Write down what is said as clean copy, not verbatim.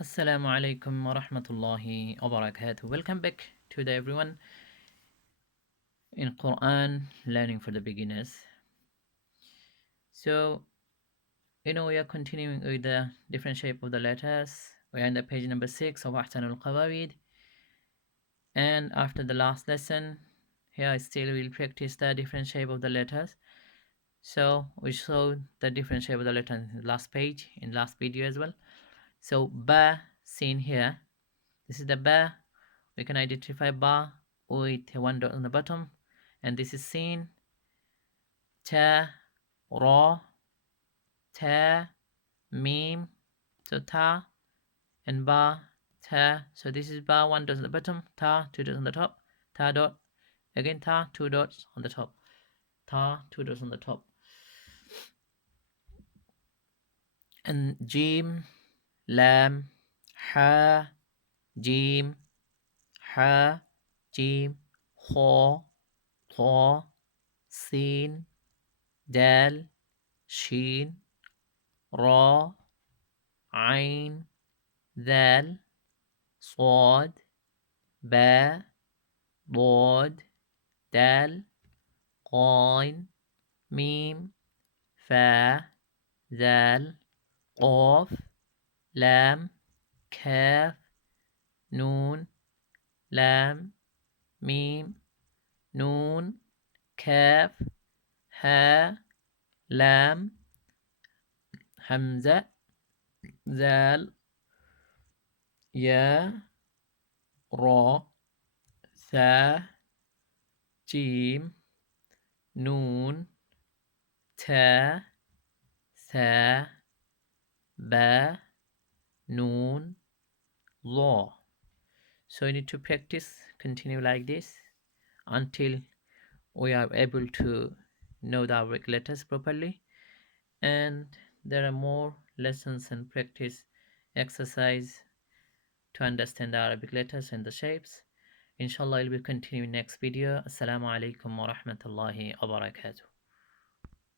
Assalamu alaikum wa rahmatullahi wa barakatuh. Welcome back to the everyone in Quran learning for the beginners. So, we are continuing with the different shape of the letters. We are on the page number 6 of Ahsanul Qawaid. And after the last lesson, here still we'll practice the different shape of the letters. So, we showed the different shape of the letter in the last page, in last video as well. So, ba seen here. This is the ba. We can identify ba with one dot on the bottom, and this is sin, ta, ra, ta, mim, so ta, and ba, ta. So this is ba, one dot on the bottom, ta, two dots on the top, ta dot, again ta, two dots on the top, ta, two dots on the top. And jim, lam, ha, jim, ha, jim, kha, ta, sin, dal, شين را عين ذال صاد باء ضاد دال قاين ميم فاء ذال قاف لام كاف نون لام ميم نون كاف ها لام همزة ذال يا را ثا جيم نون تا ثا با noon law. So you need to practice, continue like this until we are able to know the Arabic letters properly. And there are more lessons and practice exercise to understand the Arabic letters and the shapes. Inshallah, I will continue next video. Assalamu alaikum wa rahmatullahi wa barakatuh.